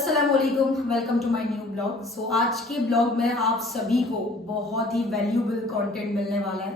अस्सलामुअलैकुम, welcome to my new blog. So आज के ब्लॉग में आप सभी को बहुत ही वैल्यूबल कंटेंट मिलने वाला है।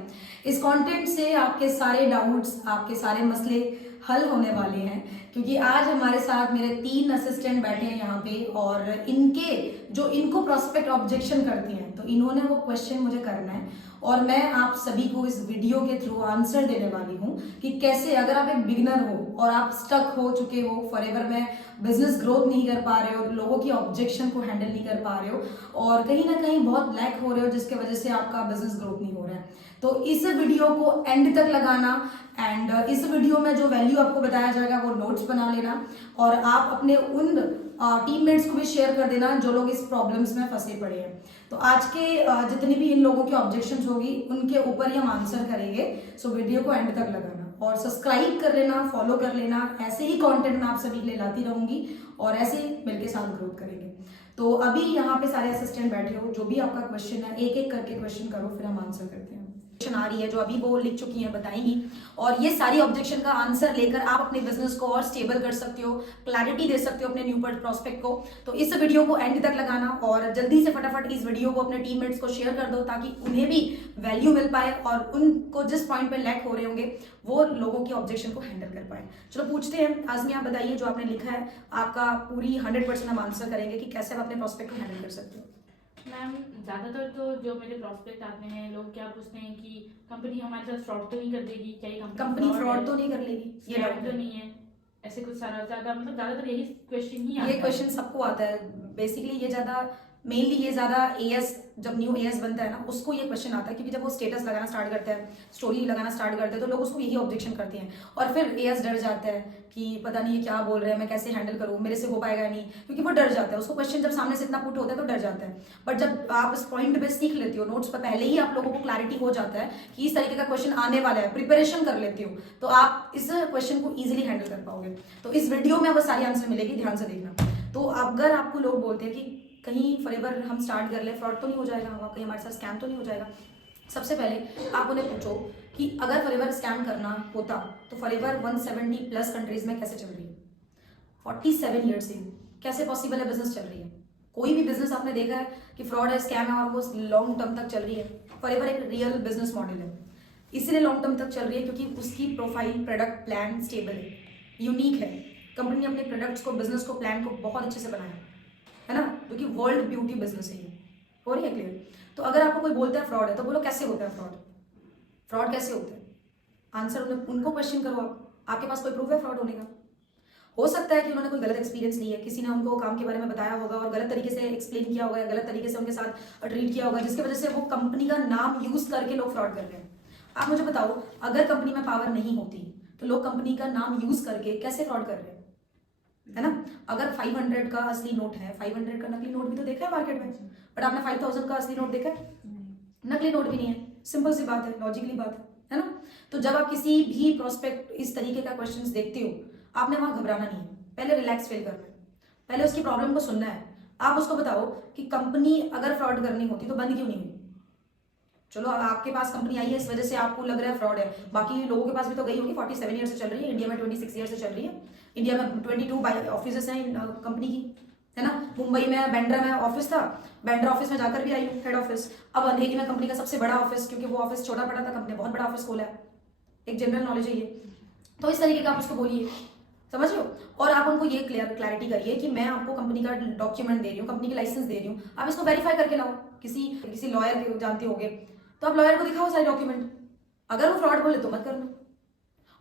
इस कंटेंट से आपके सारे डाउट्स, आपके सारे मसले हल होने वाले हैं, क्योंकि आज हमारे साथ मेरे 3 असिस्टेंट बैठे हैं यहाँ पे और इनको प्रोस्पेक्ट ऑब्जेक्शन करती हैं, तो इन्होंने वो क्वेश्चन मुझे करना है और मैं आप सभी को इस वीडियो के थ्रू आंसर देने वाली हूँ कि कैसे, अगर आप एक बिगिनर हो और आप स्टक हो चुके हो, फॉरएवर में बिजनेस ग्रोथ नहीं कर पा रहे हो, लोगों की ऑब्जेक्शन को हैंडल नहीं कर पा रहे हो और कहीं ना कहीं बहुत लैक हो रहे हो, जिसके वजह से आपका बिजनेस ग्रोथ नहीं हो रहा है, तो इस वीडियो को एंड तक लगाना। एंड इस वीडियो में जो वैल्यू आपको बताया जाएगा वो नोट्स बना लेना और आप अपने उन टीममेट्स को भी शेयर कर देना जो लोग इस प्रॉब्लम्स में फंसे पड़े हैं। तो आज के जितनी भी इन लोगों की ऑब्जेक्शंस होगी उनके ऊपर ही हम आंसर करेंगे। सो वीडियो को एंड तक लगाना और सब्सक्राइब कर लेना, फॉलो कर लेना। ऐसे ही कंटेंट मैं आप सभी के लिए लाती रहूंगी और ऐसे ही मिलके साथ ग्रोथ करेंगे। तो अभी यहाँ पे सारे असिस्टेंट बैठे हो, जो भी आपका क्वेश्चन है एक एक करके क्वेश्चन करो, फिर हम आंसर करते हैं। आ रही है जो अभी वो लिख चुकी हैं बताएंगी और ये सारी ऑब्जेक्शन का आंसर लेकर आप अपने बिजनेस को और स्टेबल कर सकते हो, क्लैरिटी दे सकते हो अपने न्यू प्रोस्पेक्ट को। तो इस वीडियो को एंड तक लगाना और जल्दी से फटाफट इस वीडियो को अपने टीममेट्स को शेयर कर दो ताकि उन्हें भी वैल्यू मिल पाए और उनको जिस पॉइंट पे लैक हो रहे होंगे वो लोगों की ऑब्जेक्शन को हैंडल कर पाए। चलो पूछते हैं, आजमी आप बताइए जो आपने लिखा है आपका पूरी 100% हम आंसर करेंगे कि कैसे आप अपने प्रोस्पेक्ट को हैंडल कर सकते हो। मैम, ज़्यादातर तो जो मेरे प्रॉस्पेक्ट आते हैं लोग क्या पूछते हैं कि कंपनी हमारे साथ फ्रॉड तो नहीं कर देगी, क्या ये कंपनी फ्रॉड तो नहीं कर लेगी, ये डाउट तो नहीं है, ऐसे कुछ सारा ज़्यादा मतलब ज़्यादातर यही क्वेश्चन ही आता है। ये क्वेश्चन सबको आता है बेसिकली। ये ज़्यादा मेनली ये ज़्यादा एएस, जब न्यू एएस बनता है ना उसको ये क्वेश्चन आता है, क्योंकि जब वो स्टेटस लगाना स्टार्ट करते हैं, स्टोरी लगाना स्टार्ट करते हैं, तो लोग उसको यही ऑब्जेक्शन करते हैं और फिर एएस डर जाता है कि पता नहीं ये क्या बोल रहे हैं, मैं कैसे हैंडल करूँ, मेरे से हो पाएगा नहीं, क्योंकि वो डर जाता है। उसको क्वेश्चन जब सामने से इतना पुट होता है तो डर जाता है। बट जब आप इस पॉइंट पे सीख लेते हो, नोट्स पर पहले ही आप लोगों को क्लैरिटी हो जाता है कि इस तरीके का क्वेश्चन आने वाला है, प्रिपरेशन कर लेते हो, तो आप इस क्वेश्चन को ईजिली हैंडल कर पाओगे। तो इस वीडियो में वो सारी आंसर मिलेगी, ध्यान से देखना। तो अगर आपको लोग बोलते हैं कि कहीं फॉरएवर हम स्टार्ट कर ले, फ्रॉड तो नहीं हो जाएगा, कहीं हमारे साथ स्कैम तो नहीं हो जाएगा, सबसे पहले आप उन्हें पूछो कि अगर फॉरएवर स्कैम करना होता तो फॉरएवर 170 प्लस कंट्रीज में कैसे चल रही है, 47 ईयर से कैसे पॉसिबल है बिजनेस चल रही है। कोई भी बिजनेस आपने देखा है कि फ्रॉड है, स्कैम है और वो लॉन्ग टर्म तक चल रही है? फॉरएवर एक रियल बिजनेस मॉडल है, इसीलिए लॉन्ग टर्म तक चल रही है क्योंकि उसकी प्रोफाइल, प्रोडक्ट, प्लान स्टेबल है, यूनिक है। कंपनी ने अपने प्रोडक्ट्स को, बिजनेस को, प्लान को बहुत अच्छे से बनाया है ना, क्योंकि वर्ल्ड ब्यूटी बिजनेस है ये। हो रही है क्लियर? तो अगर आपको कोई बोलता है फ्रॉड है तो बोलो कैसे होता है फ्रॉड, फ्रॉड कैसे होता है, आंसर उनको क्वेश्चन करो। आपके पास कोई प्रूफ है फ्रॉड होने का? हो सकता है कि उन्होंने कोई गलत एक्सपीरियंस नहीं है, किसी ने उनको काम के बारे में बताया होगा और गलत तरीके से एक्सप्लेन किया होगा, गलत तरीके से उनके साथ ट्रीट किया होगा, जिसकी वजह से वो कंपनी का नाम यूज करके लोग फ्रॉड कर रहे हैं। आप मुझे बताओ, अगर कंपनी में पावर नहीं होती तो लोग कंपनी का नाम यूज करके कैसे फ्रॉड कर रहे हैं, है ना? अगर 500 का असली नोट है, 500 का नकली नोट भी तो देखा है मार्केट में, बट आपने 5000 का असली नोट देखा है? नकली नोट भी नहीं है। सिंपल सी बात है, लॉजिकली बात है ना? तो जब आप किसी भी प्रोस्पेक्ट इस तरीके का क्वेश्चंस देखते हो, आपने वहां घबराना नहीं है, पहले रिलैक्स फील करना है, पहले उसकी प्रॉब्लम को सुनना है। आप उसको बताओ कि कंपनी अगर फ्रॉड करनी होती तो बंद क्यों नहीं हुई? चलो आपके पास कंपनी आई है, इस वजह से आपको लग रहा है फ्रॉड है, बाकी लोगों के पास भी तो गई होगी। 47 ईयर से चल रही है, इंडिया में 26 ईयर से चल रही है, इंडिया में 22 ऑफिस हैं कंपनी की, है ना? मुंबई में बैंड्रा में ऑफिस था, बैंड्रा ऑफिस में जाकर भी आई हूँ, हेड ऑफिस। अब अंधेरी में कंपनी का सबसे बड़ा ऑफिस, क्योंकि वो ऑफिस छोटा पड़ा था, कंपनी बहुत बड़ा ऑफिस खोला है। एक जनरल नॉलेज है ये। तो इस तरीके का आप उसको बोलिए, समझ रहे हो? और आप उनको ये क्लैरिटी करिए कि मैं आपको कंपनी का डॉक्यूमेंट दे रही हूँ, कंपनी की लाइसेंस दे रही हूँ, आप इसको वेरीफाई करके लाओ। किसी लॉयर जानते होंगे तो आप लॉयर को दिखाओ सारे डॉक्यूमेंट। अगर वो फ्रॉड बोले तो मत करना,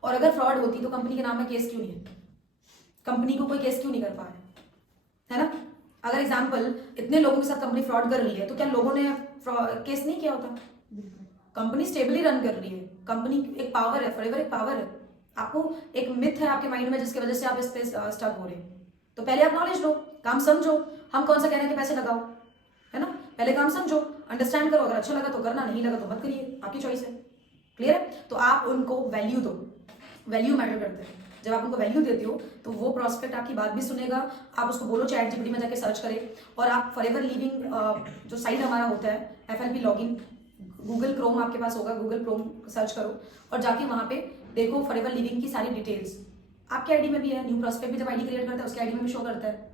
और अगर फ्रॉड होती तो कंपनी के नाम में केस क्यों नहीं है, कंपनी को कोई केस क्यों नहीं कर पा रहे, है ना? अगर एग्जाम्पल इतने लोगों के साथ कंपनी फ्रॉड कर रही है तो क्या लोगों ने केस नहीं किया होता? कंपनी स्टेबली रन कर रही है, कंपनी एक पावर है, फॉरएवर एक पावर है। आपको एक मिथ है आपके माइंड में जिसकी वजह से आप इस पे स्टक हो रहे हैं। तो पहले आप नॉलेज लो, काम समझो। हम कौन सा कह रहे हैं कि पैसे लगाओ, है ना? पहले काम समझो, अंडरस्टैंड करो, अगर अच्छा लगा तो करना, नहीं लगा तो मत करिए, आपकी चॉइस है। क्लियर है? तो आप उनको वैल्यू दो, वैल्यू मैटर करते हैं। जब आप उनको वैल्यू देते हो तो वो प्रोस्पेक्ट आपकी बात भी सुनेगा। आप उसको बोलो चैट जीपीटी में जाके सर्च करें, और आप फॉरएवर लिविंग जो साइट हमारा होता है FLP लॉगिन, गूगल क्रोम आपके पास होगा, गूगल क्रोम सर्च करो और जाके वहां पे देखो फॉरएवर लिविंग की सारी डिटेल्स। आपके आईडी में भी है, न्यू प्रोस्पेक्ट भी जब आईडी क्रिएट करता है उसके आईडी में भी शो करता है,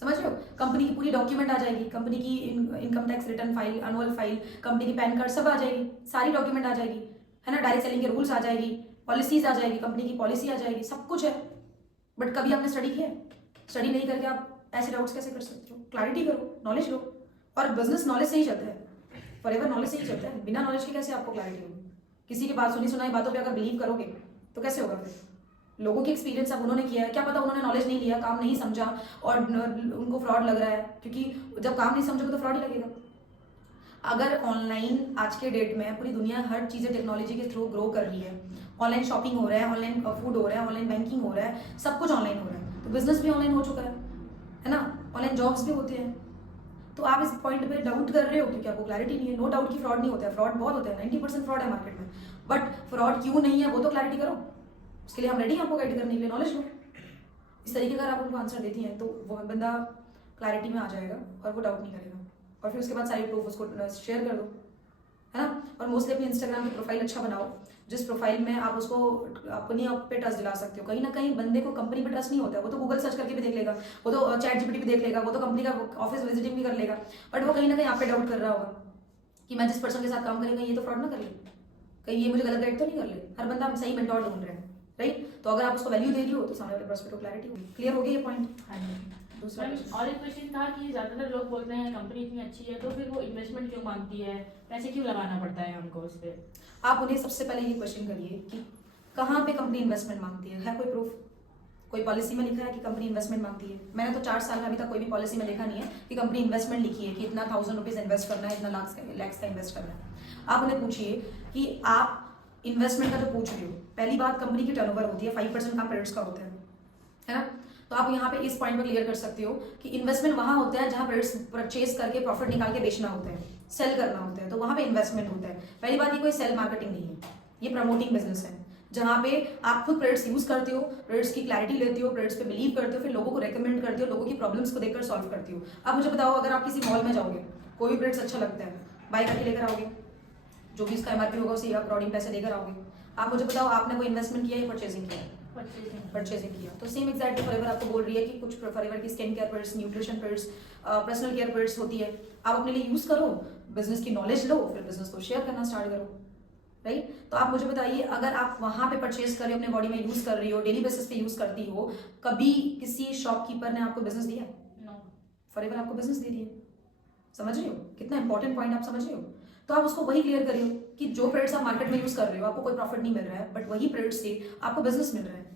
समझ रहे हो? कंपनी की पूरी डॉक्यूमेंट आ जाएगी, कंपनी की income tax return file, annual file, company की पैन कार्ड सब आ जाएगी, सारी डॉक्यूमेंट आ जाएगी, है ना। डायरेक्ट सेलिंग के रूल्स आ जाएगी, पॉलिसीज आ जाएगी, कंपनी की पॉलिसी आ जाएगी, सब कुछ है। बट कभी आपने स्टडी किया है? स्टडी नहीं करके आप ऐसे डाउट्स कैसे कर सकते हो? क्लैरिटी करो, नॉलेज लो। और बिजनेस नॉलेज से ही चलता है, फॉरएवर नॉलेज से ही चलता है। बिना नॉलेज के कैसे आपको क्लैरिटी होगी? किसी की बात सुनी सुनाई बातों पे अगर बिलीव करोगे तो कैसे होगा फिर? लोगों की एक्सपीरियंस अब उन्होंने किया है, क्या पता उन्होंने नॉलेज नहीं लिया, काम नहीं समझा और उनको फ्रॉड लग रहा है, क्योंकि जब काम नहीं समझोगे तो फ्रॉड ही लगेगा। अगर ऑनलाइन आज के डेट में पूरी दुनिया हर चीज़ें टेक्नोलॉजी के थ्रू ग्रो कर रही है, ऑनलाइन शॉपिंग हो रहा है, ऑनलाइन फूड हो रहा है, ऑनलाइन बैंकिंग हो रहा है, सब कुछ ऑनलाइन हो रहा है, तो बिजनेस भी ऑनलाइन हो चुका है ना। ऑनलाइन जॉब्स भी होते हैं। तो आप इस पॉइंट पे डाउट कर रहे हो क्योंकि आपको क्लैरिटी नहीं है। नो डाउट कि फ्रॉड नहीं होता है, फ्रॉड बहुत होता है, 90% फ्रॉड है मार्केट में। बट फ्रॉड क्यों नहीं है वो तो क्लैरिटी करो, उसके लिए हम रेडी हैं आपको गाइड करने के लिए। नॉलेज लो। इस तरीके का आप उनको आंसर देती हैं तो वो बंदा क्लैरिटी में आ जाएगा और वो डाउट नहीं करेगा। और फिर उसके बाद सारी प्रूफ उसको शेयर कर दो, है ना। और मोस्टली अपनी इंस्टाग्राम की प्रोफाइल अच्छा बनाओ, जिस प्रोफाइल में आप उसको अपनी आप पे ट्रस्ट दिला सकते हो। कहीं ना कहीं बंदे को कंपनी पे ट्रस्ट नहीं होता है, वो तो गूगल सर्च करके भी देख लेगा, वो तो चैट जीपीटी भी देख लेगा, वो तो कंपनी का ऑफिस विजिटिंग भी कर लेगा, बट वो कहीं ना कहीं आप पे डाउट कर रहा होगा कि मैं जिस पर्सन के साथ काम करेंगे ये तो फ्रॉड ना कर ले, कहीं ये मुझे गलत गाइड तो नहीं कर ले। हर बंदा हम सही मेंटोर ढूंढ रहे हैं, राइट। तो अगर आप उसको वैल्यू दे रही हो तो सामने वाले पर्सन को क्लैरिटी होगी। क्लियर हो गया ये पॉइंट? हाँ जी। दूसरा मैम और एक क्वेश्चन था कि ज़्यादातर लोग बोलते हैं कंपनी इतनी अच्छी है तो फिर वो इन्वेस्टमेंट क्यों मांगती है, पैसे क्यों लगाना पड़ता है हमको उस पर? आप उन्हें सबसे पहले ये क्वेश्चन करिए कि कहाँ पे कंपनी इन्वेस्टमेंट मांगती है कोई प्रूफ? कोई पॉलिसी में लिखा है कि कंपनी इन्वेस्टमेंट मांगती है? मैंने तो 4 साल में अभी तक कोई भी पॉलिसी में देखा नहीं है कि कंपनी इन्वेस्टमेंट लिखी है कि इतना 1000 रुपीज इन्वेस्ट करना है, इतना लैक्स का इन्वेस्ट करना है। आप उन्हें पूछिए कि आप इन्वेस्टमेंट का जो पूछ रहे हो, पहली बात कंपनी की टर्नओवर होती है, 5% काम क्रेडिट्स का होता है ना। तो आप यहाँ पे इस पॉइंट पर क्लियर कर सकते हो कि इन्वेस्टमेंट वहाँ होता है जहाँ क्रेडिट्स परचेज करके प्रॉफिट निकाल के बेचना होता है, सेल करना होता है, तो वहाँ पे इन्वेस्टमेंट होता है। पहली बात, ये कोई सेल मार्केटिंग नहीं है, ये प्रमोटिंग बिजनेस है जहाँ पे आप खुद क्रेडिट्स यूज करते हो, क्रेडिट्स की क्लैरिटी लेते हो, क्रेडिट्स पे बिलीव करते हो, फिर लोगों को रेकमेंड करते हो, लोगों की प्रॉब्लम्स को देखकर सॉल्व करती हो। आप मुझे बताओ, अगर आप किसी मॉल में जाओगे, कोई भी क्रेडिट्स अच्छा लगता है, बाय करके लेकर आओगे, जो भी इसका एमआरपी होगा उसे अकॉर्डिंग पैसे देकर आओगे। आप मुझे बताओ, आपने कोई इन्वेस्टमेंट किया या परचेजिंग किया? परचेजिंग किया। तो सेम एग्जैक्टली फॉरएवर आपको बोल रही है कि कुछ फॉरएवर की skin care products, nutrition products, personal care products होती है, आप अपने लिए यूज करो, बिजनेस की नॉलेज लो, फिर बिजनेस को शेयर करना स्टार्ट करो, राइट। तो आप मुझे बताइए, अगर आप वहां पे परचेज कर रहे हो, अपने बॉडी में यूज कर रही हो, डेली बेसिस पे यूज करती हो, कभी किसी शॉपकीपर ने आपको बिजनेस दिया? नो। फॉरएवर आपको बिजनेस दे दिए। समझ रहे हो कितना इंपॉर्टेंट पॉइंट आप समझ रहे हो? तो आप उसको वही क्लियर करिए कि जो प्रोडक्ट्स आप मार्केट में यूज कर रहे हो आपको कोई प्रॉफिट नहीं मिल रहा है, बट वही प्रोडक्ट से आपको बिजनेस मिल रहा है,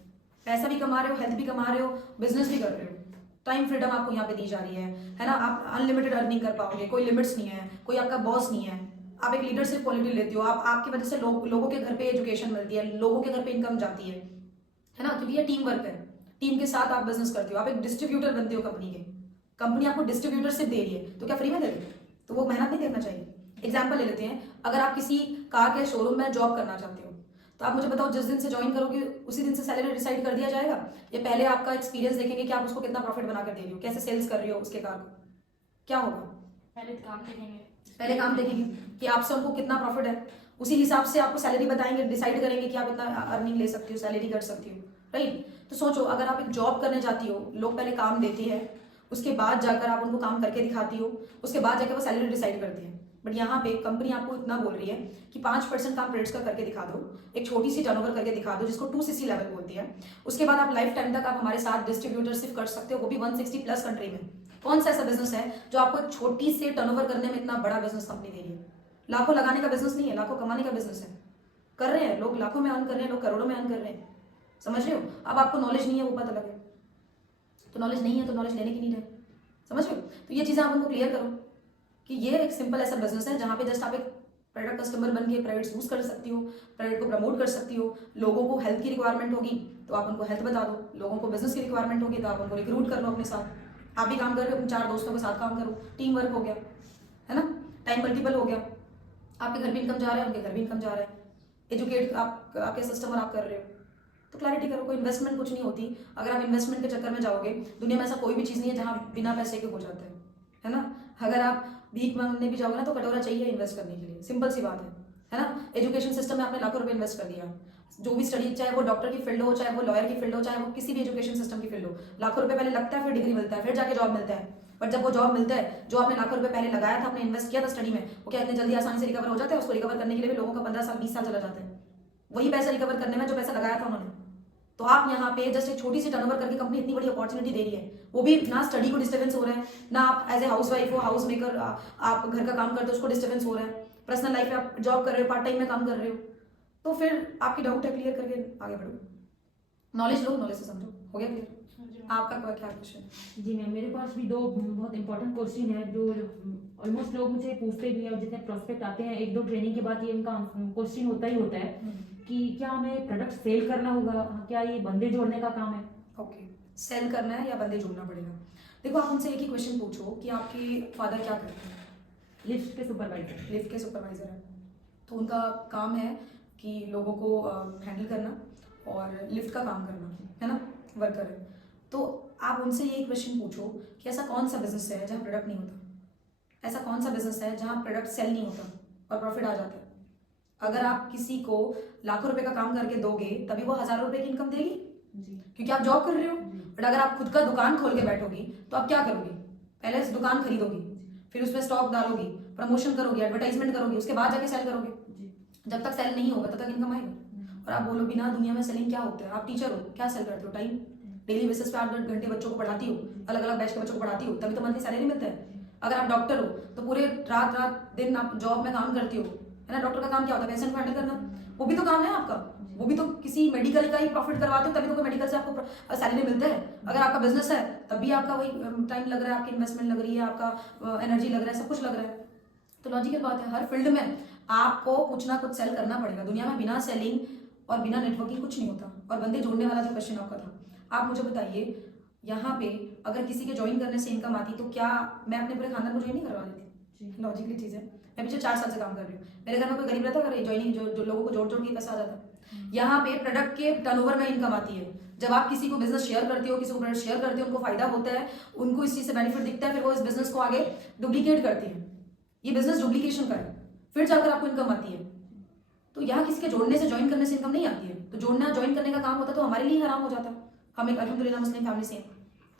पैसा भी कमा रहे हो, हेल्थ भी कमा रहे हो, बिजनेस भी कर रहे हो, टाइम फ्रीडम आपको यहाँ पे दी जा रही है ना। आप अनलिमिटेड अर्निंग कर पाओगे, कोई लिमिट्स नहीं है, कोई आपका बॉस नहीं है, आप एक लीडरशिप क्वालिटी लेते हो, आप आपकी वजह से लोगों के घर पे एजुकेशन मिलती है, लोगों के घर पे इनकम जाती है ना, क्योंकि ये टीम वर्क है, टीम के साथ आप बिजनेस करते हो, आप एक डिस्ट्रीब्यूटर बनते हो कंपनी के, कंपनी आपको डिस्ट्रीब्यूटरशिप दे रही है तो क्या फ्री में दे रही है? तो वो मेहनत नहीं करना चाहिए। एग्जाम्पल ले लेते हैं, अगर आप किसी कार के शोरूम में जॉब करना चाहते हो, तो आप मुझे बताओ, जिस दिन से ज्वाइन करोगे उसी दिन से सैलरी डिसाइड कर दिया जाएगा, या पहले आपका एक्सपीरियंस देखेंगे कि आप उसको कितना प्रॉफिट बनाकर दे रही हो, कैसे सेल्स कर रही हो उसके कार को? क्या होगा? पहले काम देखेंगे, पहले काम देखेंगे कि आपसे उनको कितना प्रॉफिट है, उसी हिसाब से आपको सैलरी बताएंगे, डिसाइड करेंगे कि आप इतना अर्निंग ले सकती हो, सैलरी कर सकती हो, राइट। तो सोचो, अगर आप एक जॉब करने जाती हो, लोग पहले काम देते हैं, उसके बाद जाकर आप उनको काम करके दिखाती हो, उसके बाद जाकर वो सैलरी डिसाइड करती है। बट यहाँ पे कंपनी आपको इतना बोल रही है कि 5% काम क्रेडिट्स का करके दिखा दो, एक छोटी सी टर्नओवर करके दिखा दो, जिसको 260 लेवल बोलती है। उसके बाद आप लाइफ टाइम तक आप हमारे साथ डिस्ट्रीब्यूटरशिप कर सकते हो, वो भी 160 प्लस कंट्री में। कौन सा ऐसा बिजनेस है जो आपको एक छोटी से टर्नओवर करने में इतना बड़ा बिजनेस कंपनी दे रही है? लाखों लगाने का बिजनेस नहीं है, लाखों कमाने का बिजनेस है। कर रहे हैं लोग, लाखों में अर्न कर रहे हैं लोग, करोड़ों में अर्न कर रहे हैं। समझ रहे हो? अब आपको नॉलेज नहीं है वो बात अलग है, तो नॉलेज नहीं है तो नॉलेज लेने की नहीं है। समझ रहे हो? तो ये चीज़ें आप उनको क्लियर करो कि ये एक सिंपल ऐसा बिजनेस है जहाँ पे जस्ट आप एक प्रोडक्ट कस्टमर बन के प्रोडक्ट्स यूज कर सकती हो, प्रोडक्ट को प्रमोट कर सकती हो। लोगों को हेल्थ की रिक्वायरमेंट होगी तो आप उनको हेल्थ बता दो, लोगों को बिजनेस की रिक्वायरमेंट होगी तो आप उनको रिक्रूट कर लो अपने साथ। आप भी काम कर रहे हो, अपने 4 दोस्तों के साथ काम करो, टीम वर्क हो गया, है ना, टाइम मल्टीपल हो गया, आपके घर भी इनकम जा रहा है, उनके घर भी इनकम जा रहा है, एजुकेट आपके सिस्टम आप कर रहे हो। तो क्लैरिटी करो, कोई इन्वेस्टमेंट कुछ नहीं होती। अगर आप इन्वेस्टमेंट के चक्कर में जाओगे, दुनिया में ऐसा कोई भी चीज़ नहीं है जहाँ बिना पैसे के हो जाता है ना। अगर आप भीख मांगने भी जाओगे ना तो कटोरा चाहिए इन्वेस्ट करने के लिए, सिंपल सी बात है ना। एजुकेशन सिस्टम में आपने लाखों रुपए इन्वेस्ट कर दिया, जो भी स्टडी, चाहे वो डॉक्टर की फील्ड हो, चाहे वो लॉयर की फील्ड हो, चाहे वो किसी भी एजुकेशन सिस्टम की फील्ड हो, लाखों रुपए पहले लगता है, फिर डिग्री मिलता है, फिर जाके जॉब मिलता है। बट जब वो जॉब मिलता है, जो आपने लाखों रुपए पहले लगाया था, आपने इन्वेस्ट किया था स्टडी में, वो क्या इतने जल्दी आसानी से रिकवर हो जाता है? उसको रिकवर करने के लिए भी लोगों का 15 साल 20 साल चला जाता है, वही पैसा रिकवर करने में जो पैसा लगाया था उन्होंने। तो आप यहाँ पे जस्ट एक छोटी सी टर्नओवर करके कंपनी इतनी बड़ी अपॉर्चुनिटी दे रही है, वो भी ना स्टडी को डिस्टर्बेंस हो रहा है, ना आप एज ए हाउस वाइफ हो, हाउस मेकर आप घर का काम करते हो उसको डिस्टर्बेंस हो रहा है, पर्सनल लाइफ में आप जॉब कर रहे हो, पार्ट टाइम में काम कर रहे हो, तो फिर आपकी डाउट है क्लियर करके आगे बढ़ो, नॉलेज लो, नॉलेज से समझो। हो गया क्लियर? आपका क्या क्वेश्चन? जी मैम, मेरे पास भी दो बहुत इंपॉर्टेंट क्वेश्चन है जो ऑलमोस्ट लोग मुझे पूछते भी है, और जितने प्रोस्पेक्ट आते हैं एक दो ट्रेनिंग के बाद ये इनका क्वेश्चन होता ही होता है कि क्या हमें प्रोडक्ट सेल करना होगा, क्या ये बंदे जोड़ने का काम है? ओके, सेल करना है या बंदे जोड़ना पड़ेगा? देखो, आप उनसे एक ही क्वेश्चन पूछो कि आपके फादर क्या करते हैं? लिफ्ट के सुपरवाइजर। लिफ्ट के सुपरवाइजर है, तो उनका काम है कि लोगों को हैंडल करना और लिफ्ट का काम करना, है ना, वर्कर है। तो आप उनसे ये क्वेश्चन पूछो कि ऐसा कौन सा बिजनेस है जहाँ प्रोडक्ट नहीं होता, ऐसा कौन सा बिजनेस है जहाँ प्रोडक्ट सेल नहीं होता और प्रॉफिट आ जाता है। अगर आप किसी को लाखों रुपए का काम करके दोगे तभी वो हजारों रुपए की इनकम देगी, क्योंकि आप जॉब कर रहे हो। बट अगर आप खुद का दुकान खोल के बैठोगी तो आप क्या करोगी? पहले इस दुकान खरीदोगी, फिर उसमें स्टॉक डालोगी, प्रमोशन करोगी, एडवर्टाइजमेंट करोगी, उसके बाद जाके सेल करोगे। जब तक सेल नहीं होगा तब तक इनकम आएगा। और आप बोलो बिना दुनिया में सेलिंग क्या होता है? आप टीचर हो, क्या सेल करते हो? टाइम, डेली बेसिस पे 8 घंटे बच्चों को पढ़ाती हो, अलग अलग बैच के बच्चों को पढ़ाती हो, तभी तो मंथली सैलरी मिलता है। अगर आप डॉक्टर हो तो पूरे रात दिन आप जॉब में काम करती हो, है ना। डॉक्टर का काम क्या होता है? पेशेंट को हैंडल करना, वो भी तो काम है आपका। वो भी तो किसी मेडिकल का ही प्रॉफिट करवाते हो, तभी तो कोई मेडिकल से आपको सैलरी मिलता है। अगर आपका बिजनेस है तब भी आपका वही टाइम लग रहा है, आपकी इन्वेस्टमेंट लग रही है, आपका एनर्जी लग रहा है, सब कुछ लग रहा है। तो लॉजिकल बात है, हर फील्ड में आपको कुछ ना कुछ सेल करना पड़ेगा। दुनिया में बिना सेलिंग और बिना नेटवर्किंग कुछ नहीं होता। और बंदे जोड़ने वाला जो क्वेश्चन आपका था, आप मुझे बताइए, यहाँ पे अगर किसी के ज्वाइन करने से इनकम आती तो क्या मैं अपने पूरे खानदान को ज्वाइन नहीं करवा देती? लॉजिकली चीज है। मैं पिछले 4 साल से काम कर रही हूँ, मेरे घर में कोई गरीब रहता अगर ज्वाइनिंग जो लोगों को जोड़ जोड़ के पैसा आ जाता। यहाँ पे प्रोडक्ट के टर्नओवर में इनकम आती है। जब आप किसी को बिजनेस शेयर करते हो, किसी को प्रोडक्ट शेयर करते हो, उनको फायदा होता है, उनको इस चीज से बेनिफिट दिखता है, फिर वो इस बिजनेस को आगे डुप्लीकेट करती है। ये बिजनेस डुप्लीकेशन का है, फिर जाकर आपको इनकम आती है। तो यहाँ किसी के जोड़ने से, ज्वाइन करने से इनकम नहीं आती है। तो जोड़ना, ज्वाइन करने का काम होता तो हमारे लिए हराम हो जाता। हम एक अल्हम्दुलिल्लाह मुस्लिम फैमिली से हैं,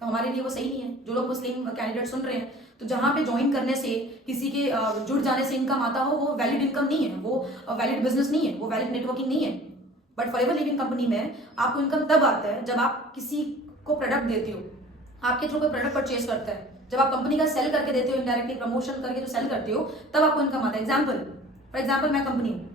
तो हमारे लिए वो सही नहीं है। जो लोग मुस्लिम कैंडिडेट सुन रहे हैं, तो जहाँ पे ज्वाइन करने से, किसी के जुड़ जाने से इनकम आता हो, वो वैलिड इनकम नहीं है, वो वैलिड बिजनेस नहीं है, वो वैलिड नेटवर्किंग नहीं है। बट फॉरएवर लिविंग कंपनी में आपको इनकम तब आता है जब आप किसी को प्रोडक्ट देते हो, आपके थ्रू कोई प्रोडक्ट परचेज करता है। जब आप कंपनी का सेल करके देते हो, इनडायरेक्टली प्रमोशन करके जो सेल करते हो, तब आपको इनकम आता है। फॉर एग्जाम्पल मैं कंपनी हूँ,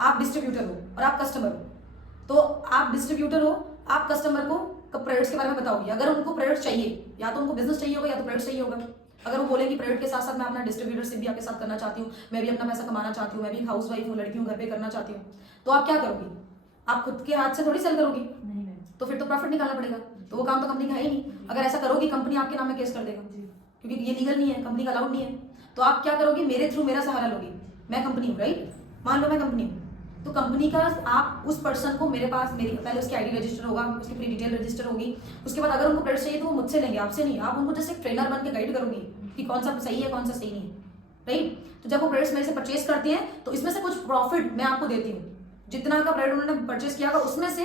आप डिस्ट्रीब्यूटर हो और आप कस्टमर हो। तो आप डिस्ट्रीब्यूटर हो, आप कस्टमर को प्रोडक्ट्स के बारे में बताओगी। अगर उनको प्रोडक्ट चाहिए, या तो उनको बिजनेस चाहिए होगा या तो प्रोडक्ट चाहिए होगा। अगर वो बोलेंगे प्रोडक्ट के साथ साथ मैं अपना डिस्ट्रीब्यूटरशिप भी आपके साथ करना चाहती हूँ, मैं भी अपना पैसा कमाना चाहती हूँ, मैं भी हाउस वाइफ हूँ, लड़की हूँ, घर पे करना चाहती हूँ, तो आप क्या करोगी? आप खुद के हाथ से थोड़ी सेल करोगी, नहीं मैम। तो फिर तो प्रॉफिट निकालना पड़ेगा। तो वो काम तो कंपनी का है ही नहीं। अगर ऐसा करोगी, कंपनी आपके नाम में केस कर देगा, क्योंकि ये लीगल नहीं है, कंपनी का अलाउड नहीं है। तो आप क्या करोगी? मेरे थ्रू मेरा सहारा लोगी। मैं कंपनी हूँ, राइट, मान लो मैं कंपनी हूँ, तो कंपनी का आप उस पर्सन को, मेरे पास मेरी पहले उसकी आईडी रजिस्टर होगा, उसकी पूरी डिटेल रजिस्टर होगी। उसके बाद अगर उनको प्रोडक्ट चाहिए तो वो मुझसे लेंगे, आपसे नहीं। आप उनको जैसे एक ट्रेनर बन के गाइड करोगी कि कौन सा सही है, कौन सा सही नहीं है, राइट। तो जब वो प्रोडक्ट्स मेरे से परचेज करते हैं तो इसमें से कुछ प्रॉफिट मैं आपको देती हूँ। जितना का प्रोडक्ट उन्होंने परचेज किया होगा उसमें से,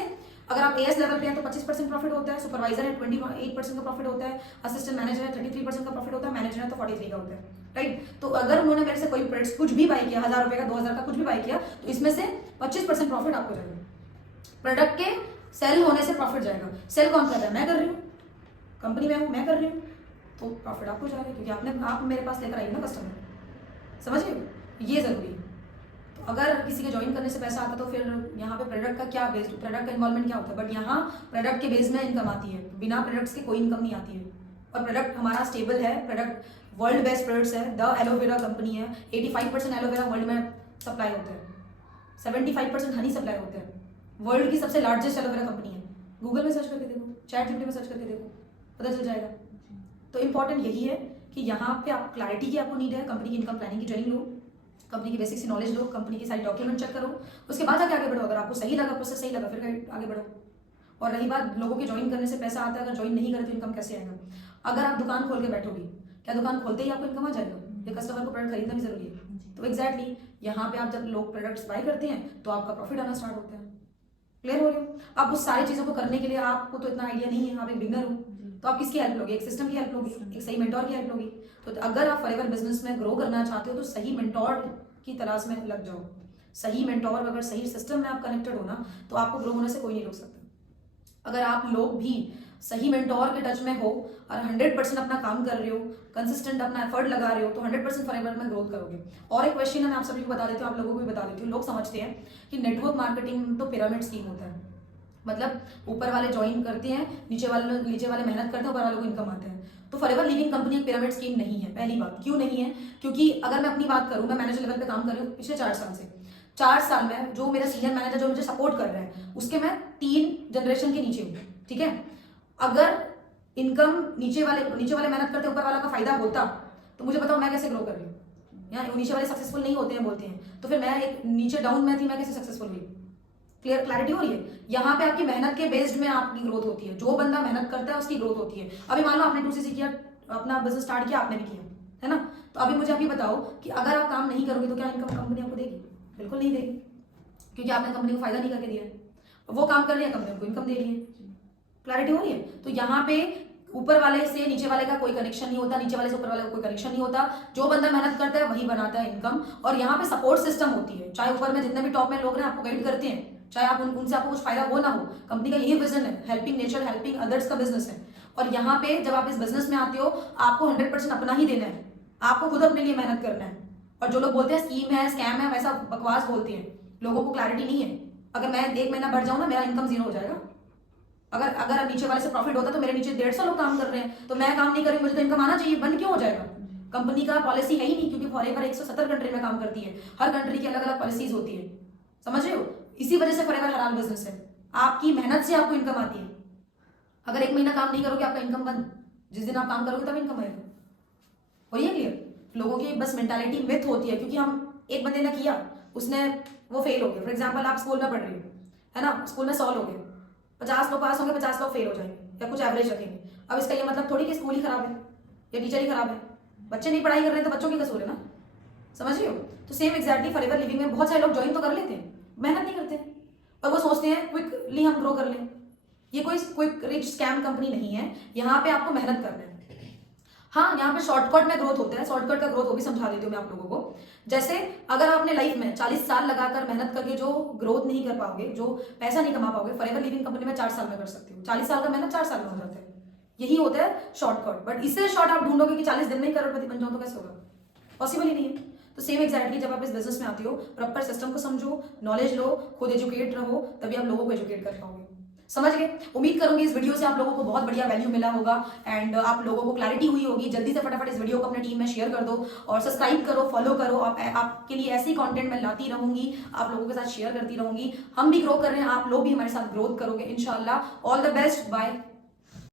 अगर आप एएस लेवल पे हैं तो 25% प्रॉफिट होता है, सुपरवाइजर है 28% का प्रॉफिट होता है, असिस्टेंट मैनेजर है 33% का प्रॉफिट होता है, मैनेजर है तो 43 का होता है, राइट। तो अगर उन्होंने मेरे से कोई प्रोडक्ट्स कुछ भी बाई किया, 1000 रुपए का, 2000 का कुछ भी बाई किया, तो इसमें से 25% प्रॉफिट आपको जाएगा। प्रोडक्ट के सेल होने से प्रॉफिट जाएगा। सेल कौन कर रहा है? मैं कर रही हूँ, कंपनी में हूँ, मैं कर रही हूँ, तो प्रॉफिट आपको जाएगा, क्योंकि आप मेरे पास लेकर आई ना कस्टमर। समझिए, ये जरूरी है। तो अगर किसी के ज्वाइन करने से पैसा आता तो फिर यहाँ पे प्रोडक्ट का क्या बेस्ड, प्रोडक्ट का इन्वॉल्वमेंट क्या होता है। बट यहाँ प्रोडक्ट के बेस में इनकम आती है, बिना प्रोडक्ट्स के कोई इनकम नहीं आती है। और प्रोडक्ट हमारा स्टेबल है, प्रोडक्ट वर्ल्ड बेस्ट प्रोडक्ट्स है। द एलोवेरा कंपनी है, 85% एलोवेरा वर्ल्ड में सप्लाई होता है, 75% हनी सप्लाई होता है। वर्ल्ड की सबसे लार्जेस्ट एलोवेरा कंपनी है। गूगल में सर्च करके देखो, चैट में सर्च करके देखो, पता चल जाएगा। तो इंपॉर्टेंट यही है कि यहाँ पे आप क्लैरिटी की आपको नीड है, कंपनी की इनकम प्लानिंग की ट्रेनिंग लो, कंपनी की बेसिक सी नॉलेज लो, कंपनी की सारी डॉक्यूमेंट चेक करो, उसके बाद जाके आगे बढ़ो। अगर आपको सही लगा, प्रोसेस सही लगा, फिर आगे बढ़ो। और रही बात लोगों के ज्वाइन करने से पैसा आता है, अगर ज्वाइन नहीं करे तो इनकम कैसे आएगा? अगर आप दुकान खोल के बैठोगे, क्या दुकान खोलते ही आपको इनकम आ जाएगा? या कस्टमर को प्रोडक्ट खरीदना भी जरूरी है। तो एग्जैक्टली यहाँ पे आप जब लोग प्रोडक्ट्स बाय करते हैं तो आपका प्रॉफिट आना स्टार्ट होता है। क्लियर हो रही हो? अब उस सारी चीजों को करने के लिए आपको तो इतना आइडिया नहीं है, आप एक बिगनर हो, तो आप किसकी हेल्प लोगे? एक सिस्टम की हेल्प लोगे, एक सही मेंटोर की हेल्प लोगे। तो अगर आप फॉरएवर बिजनेस में ग्रो करना चाहते हो तो सही मेंटोर की तलाश में लग जाओ। सही मेंटोर, अगर सही सिस्टम में आप कनेक्टेड हो ना, तो आपको ग्रो होने से कोई नहीं रोक सकता। अगर आप लोग भी सही मेंटोर के टच में हो और 100% अपना काम कर रहे हो, कंसिस्टेंट अपना एफर्ट लगा रहे हो, तो 100% फॉरएवर में ग्रोथ करोगे। और एक क्वेश्चन है, मैं आप सभी को बता देती हूँ, आप लोगों को भी बता देती हूँ। लोग समझते हैं कि नेटवर्क मार्केटिंग तो पिरामिड स्कीम होता है, मतलब ऊपर वाले ज्वाइन करते हैं, नीचे वाले मेहनत करते हैं, ऊपर वालों को इनकम आता है। तो फॉरएवर लिविंग कंपनी एक पिरामिड स्कीम नहीं है। पहली बात, क्यों नहीं है? क्योंकि अगर मैं अपनी बात करूं, मैं मैनेजर लेवल पे काम कर रही हूँ पिछले 4 साल से। 4 साल में जो मेरा सीनियर मैनेजर जो मुझे सपोर्ट कर रहा है, उसके मैं 3 जनरेशन के नीचे हूँ, ठीक है। अगर इनकम नीचे वाले मेहनत करते, ऊपर वाला का फायदा होता, तो मुझे बताओ मैं कैसे ग्रो कर रही हूँ? यहाँ नीचे वाले सक्सेसफुल नहीं होते हैं बोलते हैं, तो फिर मैं एक नीचे डाउन में थी, मैं कैसे सक्सेसफुल हुई? क्लैरिटी हो रही है? यहाँ पे आपकी मेहनत के बेस्ड में आपकी ग्रोथ होती है। जो बंदा मेहनत करता है उसकी ग्रोथ होती है। अभी मान लो आपने 2cc किया, अपना बिजनेस स्टार्ट किया, आपने भी किया, है ना। तो अभी मुझे आप ये बताओ कि अगर आप काम नहीं करोगे तो क्या इनकम कंपनी आपको देगी? बिल्कुल नहीं देगी, क्योंकि आपने कंपनी को फायदा नहीं करके दिया है। वो काम कर रही है, कंपनी को इनकम दे रही है। क्लैरिटी हो रही है? तो यहाँ पे ऊपर वाले से नीचे वाले का कोई कनेक्शन नहीं होता, नीचे वाले से ऊपर वाले का कोई कनेक्शन नहीं होता। जो बंदा मेहनत करता है वही बनाता है इनकम। और यहाँ पे सपोर्ट सिस्टम होती है, चाहे ऊपर में जितने भी टॉप में लोग हैं आपको गाइड करते हैं, चाहे आप उनसे आपको कुछ फायदा हो ना हो। कंपनी का यही विजन है, हेल्पिंग नेचर, हेल्पिंग अदर्स का बिजनेस है। और यहाँ पे जब आप इस बिजनेस में आते हो, आपको 100% अपना ही देना है, आपको खुद अपने लिए मेहनत करना है। और जो लोग बोलते हैं स्कीम है, स्कैम है, वैसा बकवास बोलते हैं, लोगों को क्लैरिटी नहीं है। अगर मैं 1 महीना बढ़ जाऊँ ना, मेरा इनकम 0 हो जाएगा। अगर नीचे वाले से प्रॉफिट होता तो मेरे नीचे 150 लोग काम कर रहे हैं, तो मैं काम नहीं करूंगी, मुझे तो इनकम आना चाहिए, बंद क्यों हो जाएगा? कंपनी का पॉलिसी है ही नहीं, क्योंकि फॉरएवर 170 कंट्री में काम करती है, हर कंट्री की अलग अलग पॉलिसीज होती है, समझ रहे हो? इसी वजह से फॉरएवर हलाल बिजनेस है। आपकी मेहनत से आपको इनकम आती है। अगर 1 महीना काम नहीं करोगे, आपका इनकम बंद। जिस दिन आप काम करोगे तब इनकम आएगा। और ये क्लियर? लोगों की बस मेंटालिटी मिथ होती है, क्योंकि हम एक बंदे ने किया, उसने वो फेल हो गया। फॉर एग्जाम्पल आप स्कूल में पढ़ रही हो, है ना, स्कूल में 100 लोग हैं, 50 लोग पास होंगे, 50 लोग फेल हो जाएंगे, या कुछ एवरेज रखेंगे। अब इसका ये मतलब थोड़ी कि स्कूल ही खराब है या टीचर ही खराब है। बच्चे नहीं पढ़ाई कर रहे हैं तो बच्चों की कसूर है ना, समझ रहे हो? तो सेम एग्जैक्टली फॉरएवर लिविंग में बहुत सारे लोग ज्वाइन तो कर लेते हैं, मेहनत नहीं करते, और वो सोचते हैं क्विकली हम ग्रो कर लें। ये कोई क्विक रिच स्कैम कंपनी नहीं है। यहाँ पे आपको मेहनत करना है। हाँ, यहाँ पे शॉर्टकट में ग्रोथ होता है। शॉर्टकट का ग्रोथ वो भी समझा देती हूँ मैं आप लोगों को। जैसे अगर आपने लाइफ में 40 साल लगाकर मेहनत करके जो ग्रोथ नहीं कर पाओगे, जो पैसा नहीं कमा पाओगे, फॉरएवर लिविंग कंपनी में 4 साल में कर सकते हो। 40 साल का मेहनत 4 साल में हो जाता है। यही होता है शॉर्टकट। बट इससे शॉर्ट आप ढूंढोगे कि 40 दिन में ही करोड़पति बन जाओ, तो कैसे होगा? पॉसिबल ही नहीं है। तो सेम एग्जैक्टली जब आप इस बिजनेस में आते हो, प्रॉपर सिस्टम को समझो, नॉलेज लो, खुद एजुकेट रहो, तभी आप लोगों को एजुकेट कर पाओगे। समझ गए? उम्मीद करूंगी इस वीडियो से आप लोगों को बहुत बढ़िया वैल्यू मिला होगा एंड आप लोगों को क्लैरिटी हुई होगी। जल्दी से फटाफट इस वीडियो को अपने टीम में शेयर कर दो और सब्सक्राइब करो, फॉलो करो। आपके लिए ऐसी कंटेंट मैं लाती रहूंगी, आप लोगों के साथ शेयर करती रहूंगी। हम भी ग्रो कर रहे हैं, आप लोग भी हमारे साथ ग्रोथ करोगे इंशाल्लाह। All the best, bye.